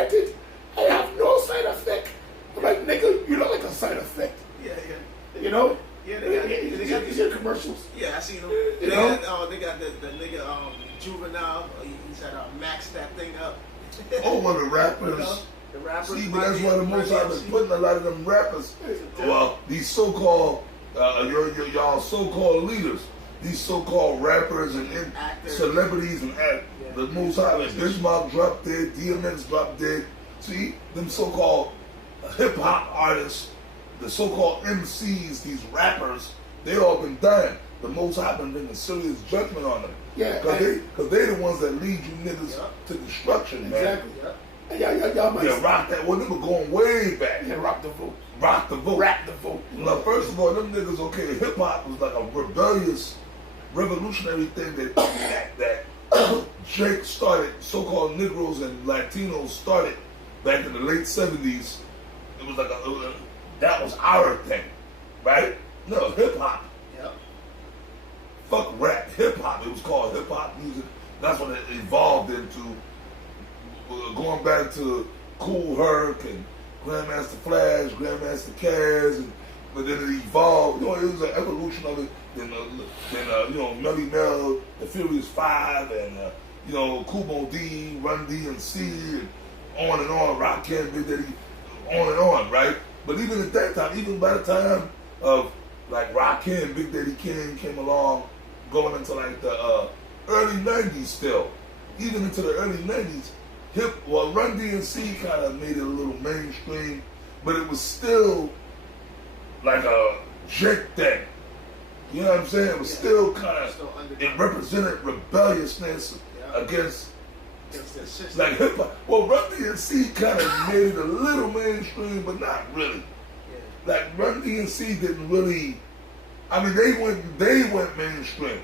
affected. I have no side effect. I'm like, nigga, you look like a side effect. Yeah. You know? Yeah, they got these commercials. Yeah, I seen them. You know? They got the nigga Juvenile. He said max that thing up. Well, the rappers. You know? The rappers. See, but that's why the most I've been putting a lot of them rappers. Well, these so-called y'all so-called leaders, these so-called rappers and celebrities and the most high, like Bismarck dropped dead, DMX dropped dead. See, them so-called hip-hop artists, the so-called MCs, these rappers, they all been dying. The most high been making serious judgment on them. Yeah, because they the ones that lead you niggas to destruction, man. Exactly. Y'all might rock that. Well, they were going way back. Yeah, rock the vote. Rock the vote. Rap the vote. Now, first of all, them niggas, okay, hip hop was like a rebellious, revolutionary thing that Jake started, so-called Negroes and Latinos started back in the late 70s. It was like that was our thing, right? No, hip hop. Yep. Fuck rap, hip hop. It was called hip hop music. That's what it evolved into. Going back to Kool Herc and Grandmaster Flash, Grandmaster Caz, but then it evolved. You know, it was an evolution of it. Then you know, Melly Mel, the Furious Five, and you know, Kumo D, Run DMC, and on, Rakim, Big Daddy, on and on, right? But even at that time, even by the time of like Rakim, Big Daddy Kane came along, going into like the early '90s still, even into the early '90s. Run DMC kind of made it a little mainstream, but it was still like a Jake thing. You know what I'm saying? It was still kind of, it represented rebelliousness against the system. Like hip hop. Well, Run DMC kind of made it a little mainstream, but not really. Yeah. Like Run DMC didn't really. I mean, they went mainstream,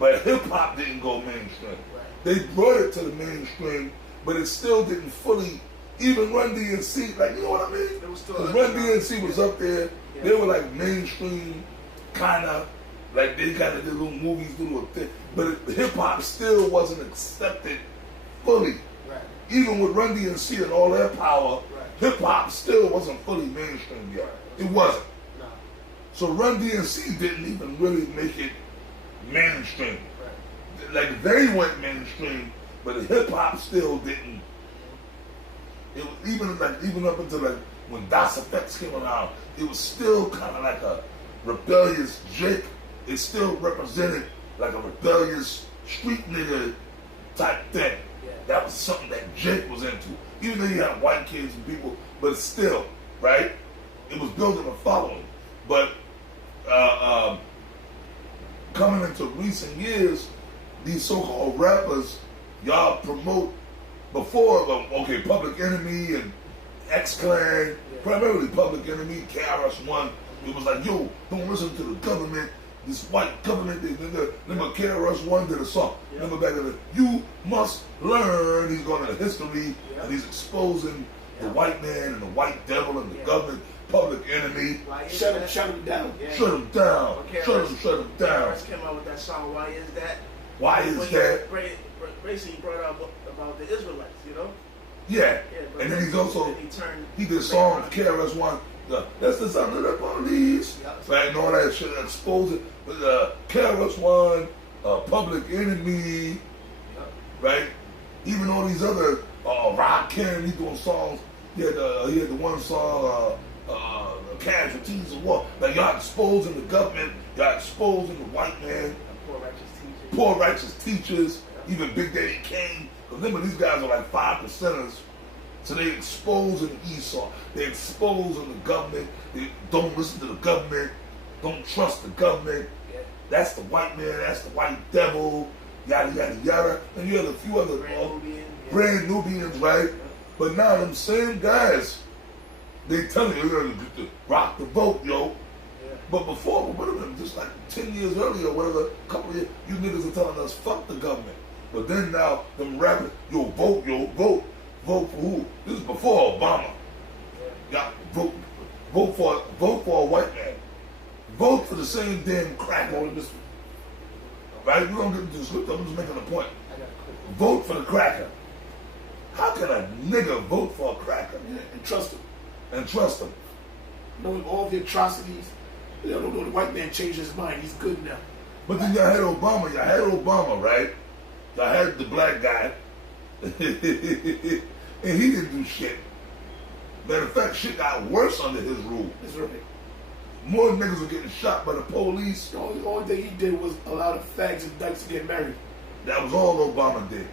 but hip hop didn't go mainstream. They brought it to the mainstream, but it still didn't fully, even Run DMC, like, you know what I mean? Because Run DMC was up there, they were like mainstream, kind of, like they kind of did little movies, do little thing, but hip-hop still wasn't accepted fully. Right. Even with Run DMC and all their power, hip-hop still wasn't fully mainstream yet. It wasn't. No. So Run DMC didn't even really make it mainstream. Like they went mainstream, but hip hop still didn't. It was even up until like when Das EFX came around, it was still kind of like a rebellious Jake. It still represented like a rebellious street nigga type thing. Yeah. That was something that Jake was into. Even though you had white kids and people, but still, right? It was building a following. But coming into recent years, these so-called rappers, y'all promote before, okay, Public Enemy and X-Clan, primarily Public Enemy, KRS-One. It was like, yo, don't listen to the government, this white government. Remember KRS-One did a song. Remember back in the, you must learn. He's going into history and he's exposing the white man and the white devil and the government, Public Enemy. Shut him down. Shut him down. Shut him down. KRS came out with that song, Why Is That? Why is that? Basically, he brought out about the Israelites, you know? Yeah. And then he's also, he did songs, KRS-One, that's the sound of the police, right, and all that shit, exposing, KRS-One, Public Enemy, right? Even all these other, Rakim, he doing songs, he had the one song, Casualties of War, like y'all exposing the government, y'all exposing the white man, poor righteous teachers, even Big Daddy Kane. Remember, these guys are like 5%ers. So they exposing Esau. They exposing the government. They don't listen to the government. Don't trust the government. That's the white man. That's the white devil. Yada, yada, yada. And you had a few other brand Nubians, right? But now them same guys, they telling you to rock the vote, yo. But before, what have been just like 10 years earlier, whatever, a couple of years, you niggas are telling us, fuck the government. But then now, them rappers, vote for who? This is before Obama. Yeah, vote for a white man. Vote for the same damn cracker. Right? We don't get into the script, I'm just making a point. Vote for the cracker. How can a nigga vote for a cracker? Yeah, and trust him. And trust him. Knowing all the atrocities, you know, the white man changed his mind. He's good now. But then y'all had Obama. Y'all had Obama, right? Y'all had the black guy. And he didn't do shit. Matter of fact, shit got worse under his rule. That's right. More niggas were getting shot by the police. The only thing he did was allow the fags and dykes to get married. That was all Obama did.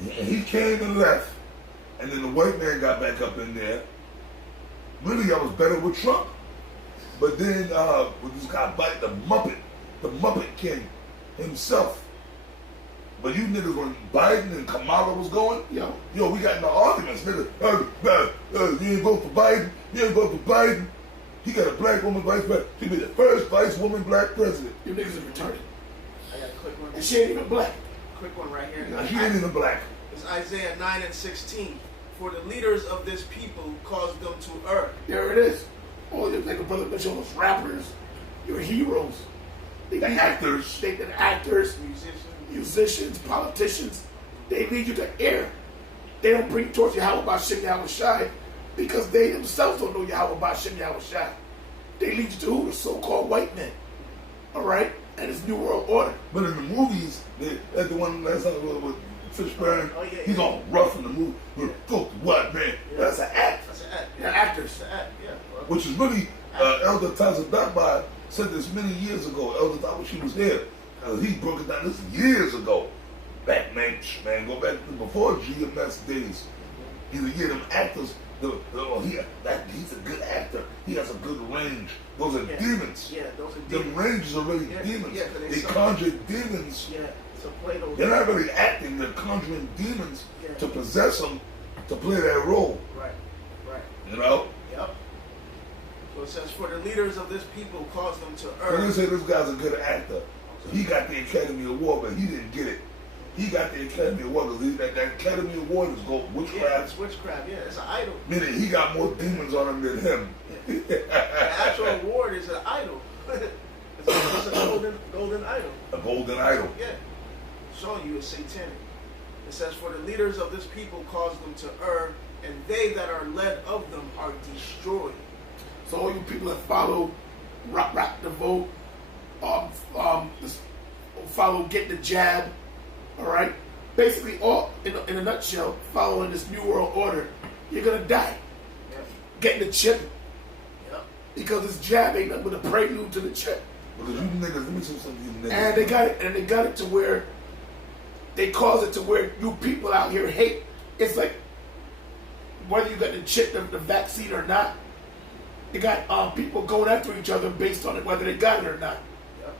And he came and left. And then the white man got back up in there. Really, I was better with Trump. But then, with this guy, the Muppet King himself. But you niggas, when Biden and Kamala was going, yo, we got in the arguments, nigga. You ain't vote for Biden. You ain't vote for Biden. He got a black woman vice president. She'll be the first vice woman black president. You niggas are retarded. I got a quick one. And she ain't even black. Quick one right here. She ain't even black. It's Isaiah 9:16. For the leaders of this people caused them to err. There it is. All your like a brother mentioned, all those rappers, your heroes. They actors. They're actors, musicians, politicians. They lead you to err. They don't bring towards Yahweh Ba'Shem Yahweh Shai because they themselves don't know Yahweh Ba'Shem Yahweh Shai. They lead you to who? The so-called white men. All right? And it's New World Order. But in the movies, like the one last time with Fishburne, he's all rough in the movie. Fuck what, man? Yeah. That's an act. That's an act. They're actors. That's an act, yeah. Which is really, Elder Taza Dabba said this many years ago. Elder Taza, she was there. He broke it down this years ago. Back, man, go back to before GMS days. He's them actors. He's a good actor. He has a good range. Those are demons. Yeah, those are demons. Them ranges are really demons. Yeah, they conjure demons. Yeah, to play those. They're not really acting. They're conjuring demons to possess them to play that role. Right. You know? Yep. So it says, for the leaders of this people caused them to err. When they say this guy's a good actor, he got the Academy Award, but he didn't get it. He got the Academy Award because that Academy Award is called witchcraft. Yeah, it's witchcraft. Yeah, it's an idol. Meaning he got more demons on him than him. The actual award is an idol. It's a golden idol. A golden idol. Yeah. Showing you it's satanic. It says, for the leaders of this people caused them to err, and they that are led of them are destroyed. So all you people that follow Rock the Vote, follow Get the Jab, all right? Basically, all in a nutshell, following this New World Order, you're gonna die. Yep. Getting the chip. Yep. Because this jab ain't nothing but a prelude to the chip. Because you niggas, let me say something to you niggas. And they got it to where they cause it to where you people out here hate. It's like whether you got the chip, the vaccine or not. You got people going after each other based on it, whether they got it or not. Yep.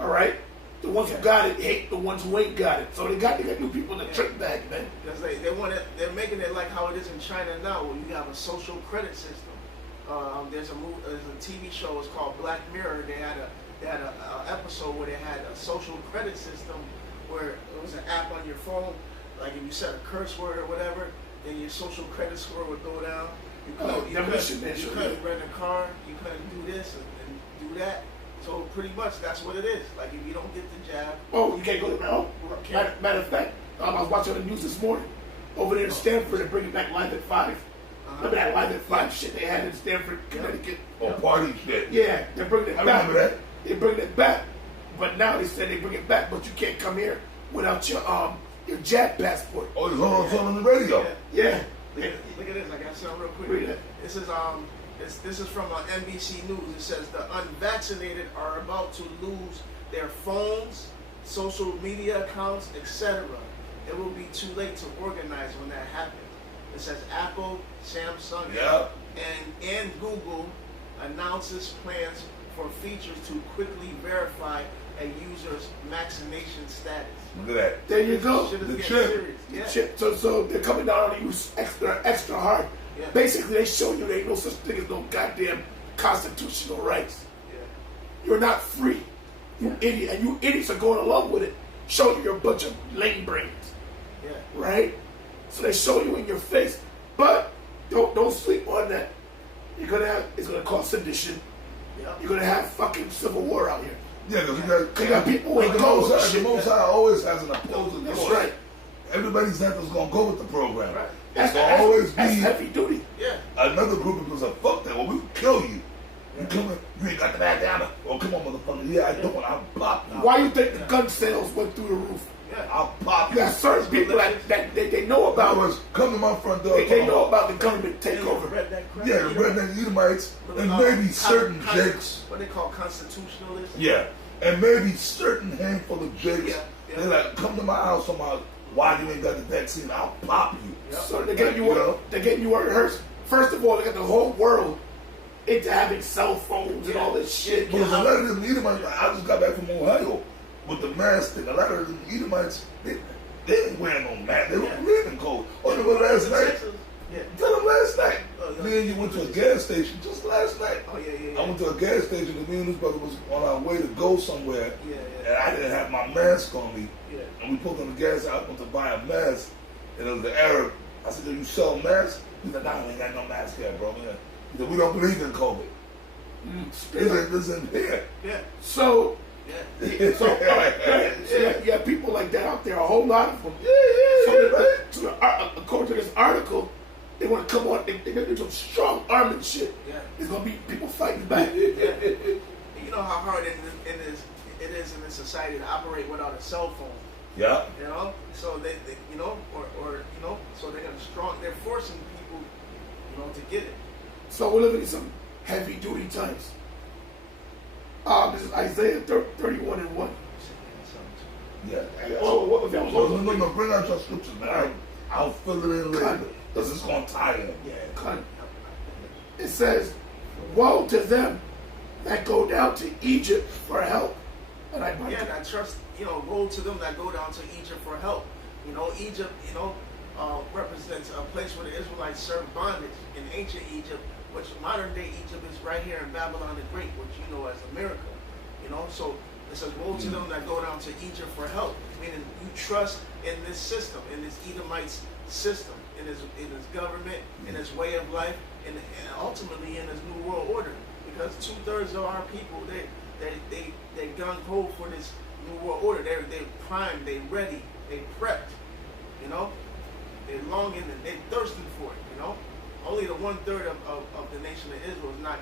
All right. The ones who got it hate the ones who ain't got it. So they got new people in the trick bag, man. Because they're making it like how it is in China now, where you have a social credit system. There's a TV show. It's called Black Mirror. They had a episode where they had a social credit system where it was an app on your phone. Like if you said a curse word or whatever, then your social credit score would go down. You couldn't rent a car. You couldn't do this and do that. So pretty much that's what it is. Like if you don't get the jab, you can't go to home. Matter of fact, I was watching the news this morning. Over there in Stanford, they're bringing back Live at 5. Remember that Live at 5 shit they had in Stanford, Connecticut? Party shit. Yeah, they're bringing it back. I remember that. They're bringing it back. But now they said they bring it back, but you can't come here without your jab passport. Oh, it's on the radio. Yeah. Look at this. I got something real quick. Read it. This is from NBC News. It says the unvaccinated are about to lose their phones, social media accounts, etc. It will be too late to organize when that happens. It says Apple, Samsung, and Google announces plans for features to quickly verify a user's vaccination status. Look at that. There you go. The chip. Yeah. Chip. So they're coming down on you extra hard. Yeah. Basically, they show you there ain't no such thing as no goddamn constitutional rights. Yeah. You're not free. You idiot. And you idiots are going along with it, showing you you're a bunch of lame brains. Yeah. Right? So they show you in your face. But don't sleep on that. It's gonna cause sedition. Yeah. You're gonna have fucking civil war out here. Yeah, because you got people who ain't the Most High always has an opposing That's force. right. everybody's not just gonna go with the program. Right. It's gonna always be heavy duty. Yeah. Another group of people say, fuck that, well, we kill you. You coming, you ain't got the bad down. Oh, come on, motherfucker. Yeah, I don't. I'll pop you. Why you think the gun sales went through the roof? Yeah. I'll pop You you. got certain people that they know about. Come to my front door. They know about the government takeover. Yeah, the redneck Edomites, and maybe certain jakes. What they call constitutionalists. Yeah, and maybe certain handful of jakes. Yeah. They're like, come to my house, about why you ain't got the vaccine? I'll pop you. Yeah. So they're getting you rehearsed. First of all, they got the whole world into having cell phones and all this shit. Because a lot of them Edomites, I just got back from Ohio with the mask thing. A lot of them Edomites, they ain't wearing no mask. They don't believe in COVID. Oh, they were last night. Yeah. Tell them last night. Yeah. Me and you went to a gas station just last night. Oh, yeah. I went to a gas station and me and this brother was on our way to go somewhere. Yeah. And I didn't have my mask on me. Yeah. And we pulled on the gas. I went to buy a mask. And it was the Arab. I said, do you sell masks? He said, nah, we ain't got no mask here, bro. He said, we don't believe in COVID. He said, this in here. Yeah. So, Yeah. yeah, people like that out there, a whole lot of them. So according to this article, they want to come on, they do some strong arming shit. Yeah. There's going to be people fighting back. Yeah. You know how hard it is in this society to operate without a cell phone. Yeah. You know, so they you know, or you know, so they're forcing people, you know, to get it. So we're living in some heavy duty times. This is Isaiah 31:1. Yeah. Oh, what was that? No, bring out your scriptures, man. I'll fill it in later. Because it's going to tie in. Yeah, it says, woe to them that go down to Egypt for help. And I trust, you know, woe to them that go down to Egypt for help. You know, Egypt, you know, represents a place where the Israelites served bondage in ancient Egypt, which modern day Egypt is right here in Babylon the Great, which you know as America. You know, so it says, woe to them that go down to Egypt for help, meaning you trust in this system, in this Edomite's system, in his government, in his way of life, and ultimately in his new world order. Because 2/3 of our people, they gung ho for this new world order. They're primed, they ready, they prepped. You know, they're longing and they're thirsting for it. You know, only the 1/3 of the nation of Israel is not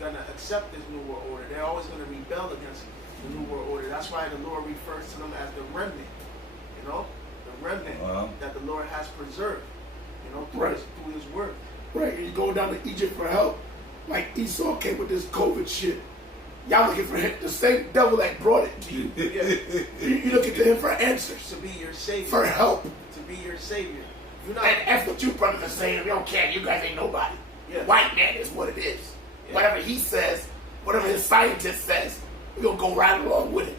gonna accept this new world order. They're always gonna rebel against the new world order. That's why the Lord refers to them as the remnant. You know, the remnant that the Lord has preserved. You know, through His word. Right, and you go down to Egypt for help. Like Esau came with this COVID shit. Y'all looking for him, the same devil that brought it to you. You looking to him for answers. To be your savior. For help. To be your savior. And that's what you brothers are saying. We don't care. You guys ain't nobody. Yeah. White man is what it is. Yeah. Whatever he says, whatever his scientist says, we're going to go right along with it.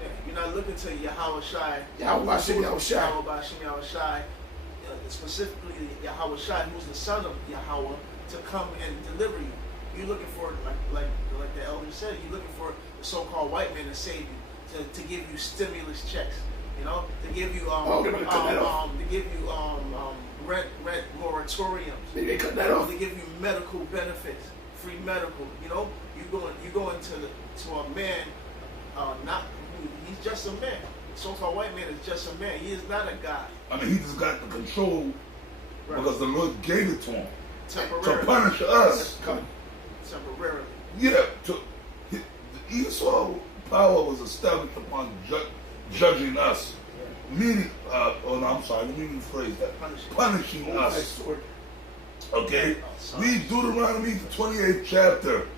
Yeah. You're not looking to Yahweh Shai. Yahweh Shai. Specifically Yahweh Shai, who's the son of Yahweh, to come and deliver you. You're looking for, like the elder said, you're looking for the so-called white man to save you, to give you stimulus checks, you know, to give you rent moratoriums. They cut that off. To give you medical benefits, free medical. You know, you go to a man, he's just a man. The so-called white man is just a man. He is not a god. I mean, he just got the control because the Lord gave it to him temporarily to punish us. Temporarily. Yeah, the Esau power was established upon judging us. Meaning, let me rephrase that. Punishing us. Okay? Read Deuteronomy, the 28th chapter.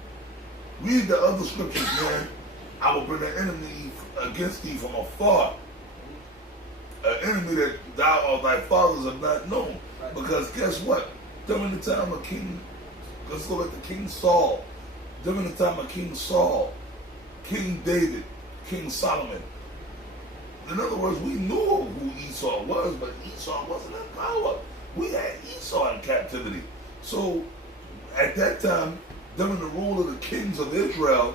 Read the other scriptures, man. I will bring an enemy against thee from afar. An enemy that thou or thy fathers have not known. Because guess what? During the time of let's go back to King Saul. During the time of King Saul, King David, King Solomon. In other words, we knew who Esau was, but Esau wasn't in power. We had Esau in captivity. So at that time, during the rule of the kings of Israel,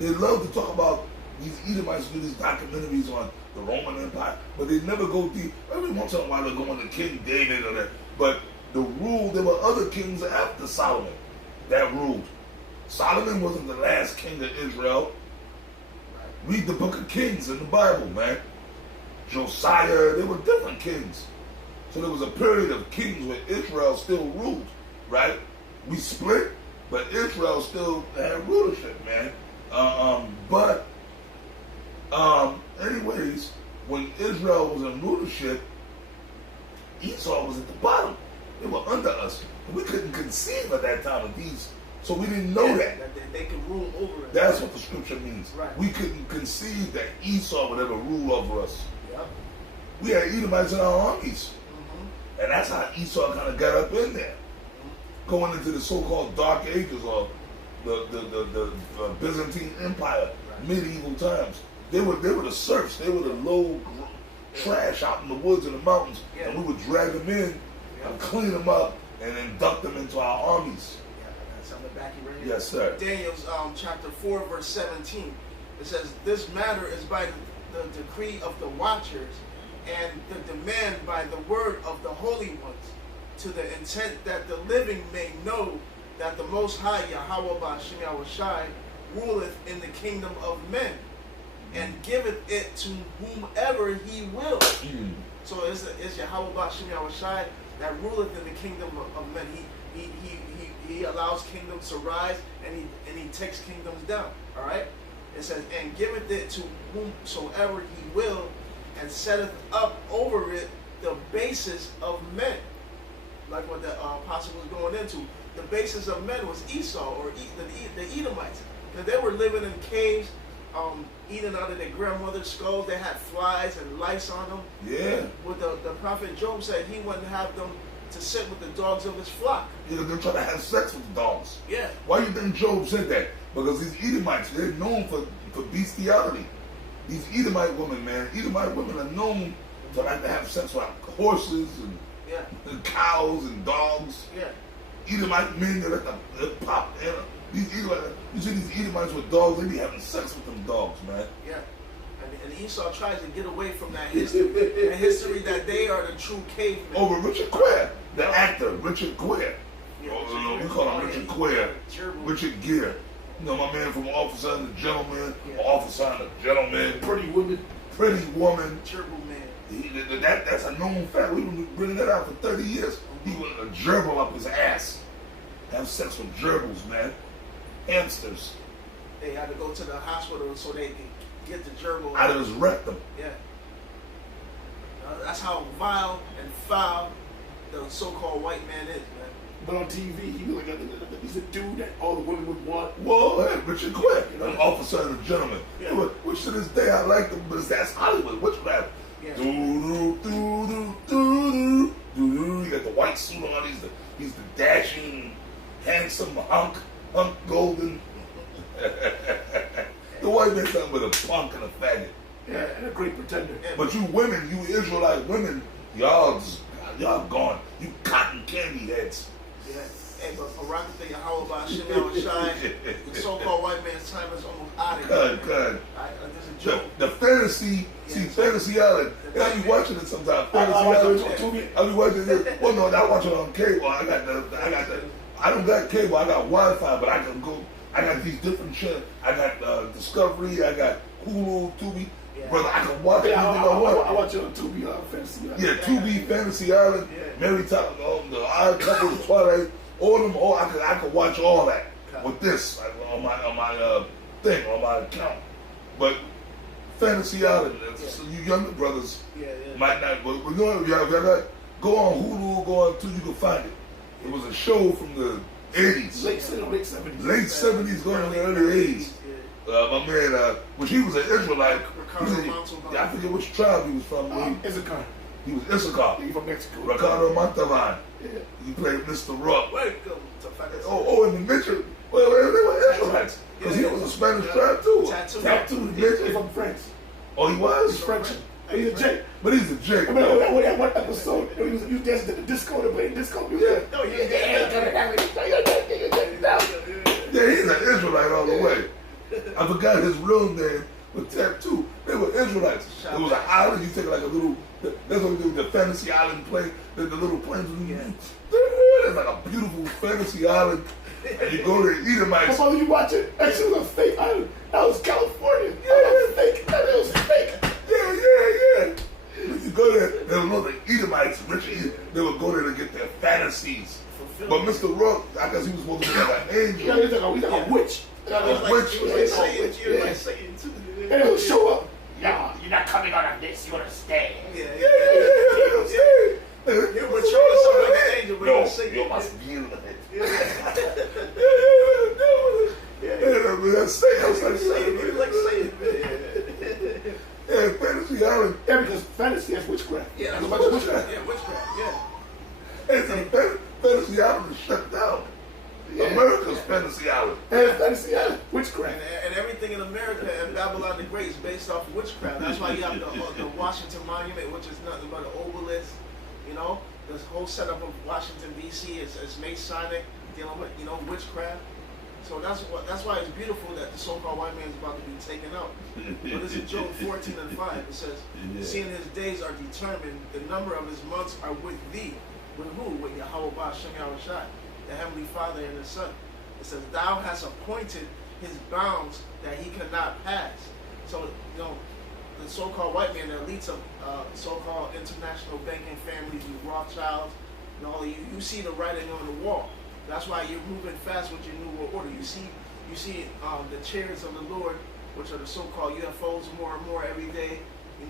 they loved to talk about these Edomites, do these documentaries on the Roman Empire, but they never go deep. Every once in a while they go into King David or that. But the rule, there were other kings after Solomon that ruled. Solomon wasn't the last king of Israel. Read the book of Kings in the Bible, man. Josiah. They were different kings. So there was a period of kings where Israel still ruled, right? We split, but Israel still had rulership, man. Anyways, when Israel was in rulership, Esau was at the bottom. They were under us. We couldn't conceive at that time of these. So we didn't know that. They could rule over us. That's what the scripture means. Right. We couldn't conceive that Esau would ever rule over us. Yep. We had Edomites in our armies. Mm-hmm. And that's how Esau kind of got up in there. Mm-hmm. Going into the so-called Dark Ages or the Byzantine Empire, right. Medieval times. They were the serfs. They were the low trash out in the woods and the mountains. Yeah. And we would drag them in and clean them up and induct them into our armies. Yes, sir. Daniel's chapter 4, verse 17. It says, "This matter is by the decree of the watchers and the demand by the word of the holy ones, to the intent that the living may know that the Most High Yahweh Ba'Shem Yahushai ruleth in the kingdom of men, and giveth it to whomever he will." Mm. So it's Yahweh Ba'Shem Yahushai that ruleth in the kingdom of men. He allows kingdoms to rise, and he takes kingdoms down. All right. It says, "And giveth it to whomsoever he will, and setteth up over it the basis of men." Like what the apostle was going into. The basis of men was Esau, or the Edomites, because they were living in caves, eating out of their grandmother's skulls. They had flies and lice on them. Yeah. What the prophet Job said, he wouldn't have them to sit with the dogs of his flock. Yeah, they're trying to have sex with the dogs. Yeah. Why do you think Job said that? Because these Edomites, they're known for bestiality. These Edomite women, man, Edomite women are known to like to have sex with horses and cows and dogs. Yeah. Edomite men, they pop in. These Edomites, you see these Edomites with dogs, they be having sex with them dogs, man. Yeah. And Esau tries to get away from that history. The history that they are the true cavemen. Over Richard Gere, the actor, Richard Gere. Yeah, we call him Richard Gere. Richard Gere. You know, my man from Officer and the Gentleman, Officer and the Gentleman. Pretty Woman. Pretty Woman. Gerbil man. That's a known fact. We've been bringing that out for 30 years. He was a gerbil up his ass. Have sex with gerbils, man. Hamsters. They had to go to the hospital so they could get the gerbil out of his rectum. Yeah. That's how vile and foul the so-called white man is, man. But on TV, he's a dude that all the women would want. Well, hey, Richard Gere, an Officer and a Gentleman. Yeah. Which to this day I like them, but that's Hollywood. Which rap? Yeah. You got the white suit on. He's the dashing, handsome hunk golden. The white man's nothing but a punk and a faggot. Yeah, and a great pretender. But you women, you Israelite women, y'all gone. You cotton candy heads. Yeah. Hey, but Barakatha Yahweh Ba'Shem Yahushai, the so-called white man's time is almost out of here. Good. There's a joke. The fantasy, Fantasy Island. I be watching it sometimes. Fantasy Island. I be watching it. Well, no, I watch it on cable. I don't got cable. I got Wi-Fi, but I can go. I got these different channels. I got Discovery. I got Hulu, Tubi. Yeah. Brother, I can watch anything I want. I watch it on Tubi, Fantasy Island. Yeah, Tubi, Fantasy Island, Mary Tyler, the Odd Couple, Twilight, all them. All I could watch all that with this on my thing on my account. But Fantasy Island, so you younger brothers might not. But you know, if y'all go on Hulu, go on Tubi, you can find it. It was a show from the 80s. Late 70s. Late 70s, going on the early 80s. My man, which he was an Israelite. I forget which tribe he was from. Issachar. He was Issachar. He's from Mexico. Ricardo Montalban. Yeah. He played Mr. Rock. Welcome to and the midget. Well, they were Israelites. Because he was a Spanish tribe too. Tattoo. He's from France. Oh, he was? He's French. He's a Jake. But he's a Jake. I mean, that one episode, he was dancing to the disco, they played disco music. Yeah, he's an Israelite all the way. I forgot his real name, but Tattoo. They were Israelites. It was an island. You take like a little. That's what we do. The Fantasy Island plane. The little planes. It's like a beautiful Fantasy Island, and you go to Edomites. How about you watch it? Actually, it was a fake island. That was California. Yeah, that was fake. That was fake. Yeah. go there. They would know the Edomites, rich Edom. They would go there to get their fantasies. But Mr. Rourke, I guess he was supposed to be like an angel. Yeah, he's like a witch. A witch. And he'll show up. No, you're not coming out of this. You're gonna stay. Yeah. You were showing something like an angel, but no, you must yield it. Yeah, Fantasy Island. Yeah, because fantasy is witchcraft. Yeah, that's witchcraft. Yeah, witchcraft. Yeah. And Fantasy Island is shut down. Yeah. America's Fantasy Island. And Fantasy Island, witchcraft. And everything in America and Babylon the Great is based off of witchcraft. That's why you have the Washington Monument, which is nothing but an obelisk. You know, the whole setup of Washington D.C. is Masonic, dealing with witchcraft. So that's why it's beautiful that the so-called white man is about to be taken out. But it's in Job 14:5. It says, "Seeing his days are determined, the number of his months are with thee." With who? With Yahweh Ba'ashem Yahushai, the Heavenly Father and the Son. It says, "Thou hast appointed his bounds that he cannot pass." So the so-called white man, the elites of so-called international banking families, the Rothschilds, and all of you see the writing on the wall. That's why you're moving fast with your New World Order. You see the chariots of the Lord, which are the so-called UFOs, more and more every day. You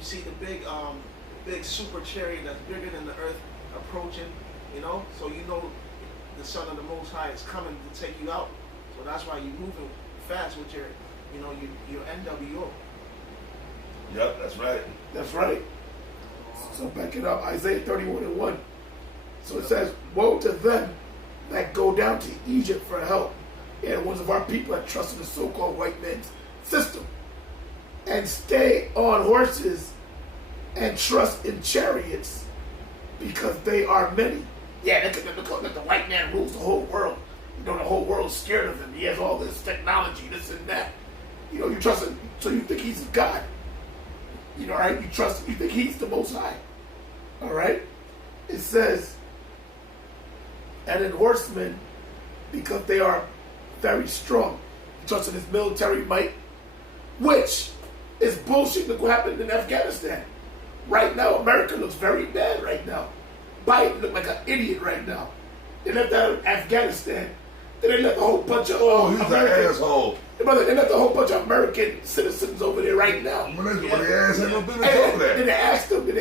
see the big super chariot that's bigger than the earth approaching. So the Son of the Most High is coming to take you out. So that's why you're moving fast with your NWO. Yep, that's right. That's right. So back it up, Isaiah 31:1. So it says, "Woe to them that go down to Egypt for help, and the ones of our people that trust in the so-called white man's system, and stay on horses and trust in chariots, because they are many." Yeah, look, the white man rules the whole world. The whole world's scared of him. He has all this technology, this and that. You trust him, so you think he's God. Right? You think he's the Most High. All right? It says, "And in horsemen, because they are very strong." You trust in his military might, which is bullshit. Look what happened in Afghanistan. Right now, America looks very bad right now. Biden look like an idiot right now. They left out of Afghanistan. Then they left a whole bunch of he's an asshole. They left a whole bunch of American citizens over there right now. Then they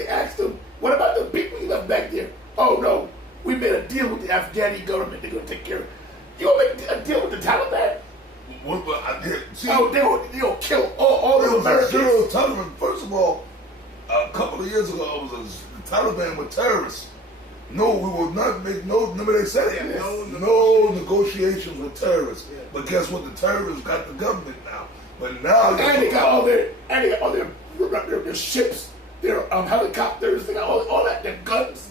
asked them, "What about the people you left back there?" "Oh no, we made a deal with the Afghani government. They're gonna take care of it." You gonna make a deal with the Taliban? They'll kill all the Americans. Taliban. First of all, a couple of years ago, the Taliban were terrorists. No, we will not make remember they said it. No negotiations with terrorists. Yeah. But guess what? The terrorists got the government now. But now they got all their ships, their helicopters, they got all that, their guns.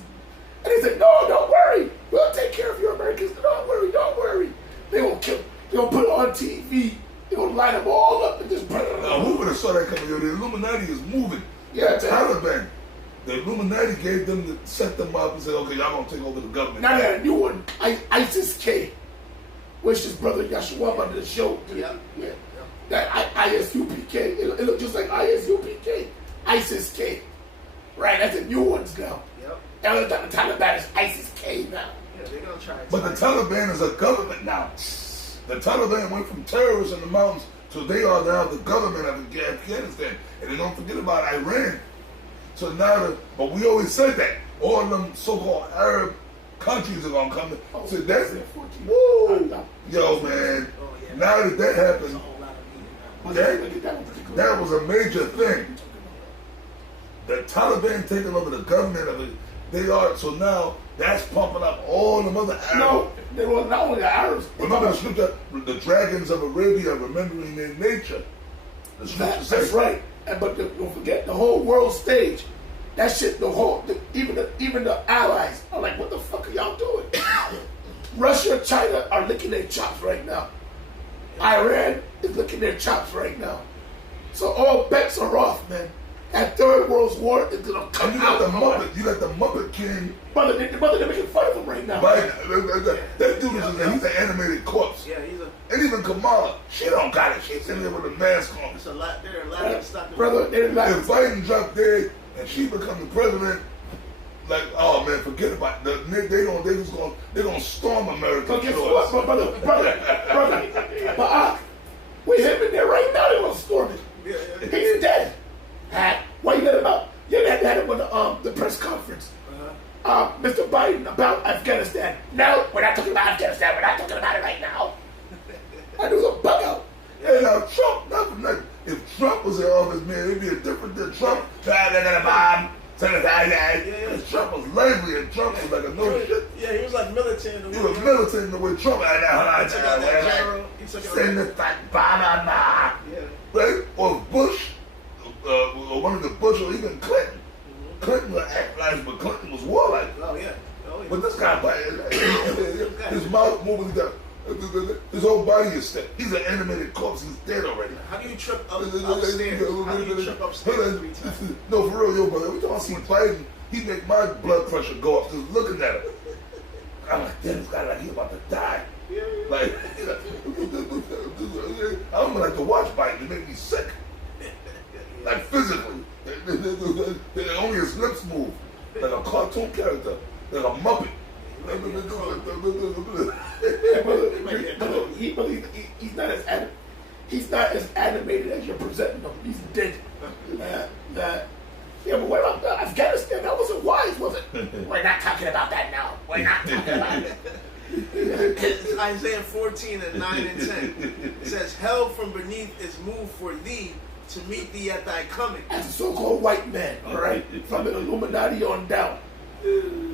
And they said, "No, don't worry. We'll take care of your Americans. Don't worry. They will kill. They'll put it on TV. They'll line them all up and just burn them." Now, who would have saw that coming? The Illuminati is moving. Yeah, the Taliban. The Illuminati gave them to set them up and said, "Okay, y'all gonna take over the government." Now they got a new one, ISIS-K, which his brother Yeshua under the show. Yeah. That ISUPK. It looked just like ISUPK. ISIS-K. Right, that's the new ones now. Yep. Now the Taliban is ISIS-K now. Yeah, they're gonna try. But the Taliban is a government now. The Taliban went from terrorists in the mountains to they are now the government of Afghanistan. And they don't forget about Iran. So now, but we always said that all of them so-called Arab countries are gonna come. So that's it. Woo! Yo, man. Now that happened, that was a major thing. The Taliban taking over the government of it. They are so now that's pumping up all them other Arabs. No, they were not only the Arabs. Remember the scripture, the dragons of Arabia remembering their nature. The scripture that's right. But don't forget the whole world stage. That shit, even the allies are like, "What the fuck are y'all doing?" Russia and China are licking their chops right now. Iran is licking their chops right now. So all bets are off, man. That third world war is gonna come out. You got the Muppet King. They're making fun of him right now. Right. That dude he's an animated corpse. Yeah, and even Kamala, she don't got it. She's in there with a mask on. It's a lot there. A lot of stuff. Brother, if Biden dropped dead, and she become the president, like, oh man, forget about it. They're gonna storm America. But guess what, brother, but with him in there right now, they're gonna storm it. He's dead. Why you let him out? You had him on the press conference. Mr. Biden about Afghanistan. No, we're not talking about Afghanistan. We're not talking about it right now. And it was a bug out. And now Trump, nothing. If Trump was in office, man, it'd be a different than Trump. Trump was lively, and Trump was like a no shit. Yeah, he was like militant. He was militant in the way Trump had that. Send the banana. Right? Or Bush, or one of the Bush, or even Clinton. Clinton would act like, but Clinton was warlike. Oh yeah. But this guy, his mouth moving, his whole body is dead. He's an animated corpse. He's dead already. How do you trip upstairs? How do you trip upstairs 3 times? No, for real, yo, brother. Every time I see Biden, he make my blood pressure go up just looking at him. I'm like, damn, this guy like he about to die. Like, I don't like to watch Biden. It make me sick. Like physically. Only his lips move. Like a cartoon character. Like a Muppet. He's not as animated as you're presenting him. He's dead. Yeah, but what about Afghanistan? That wasn't wise, was it? We're not talking about that now. We're not talking about it. It's Isaiah 14 and 9 and 10. It says, hell from beneath is moved for thee to meet thee at thy coming. As a so-called white man, all right? From the Illuminati on down.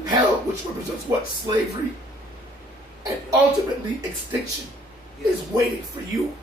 Hell, which represents what? Slavery. And ultimately extinction is waiting for you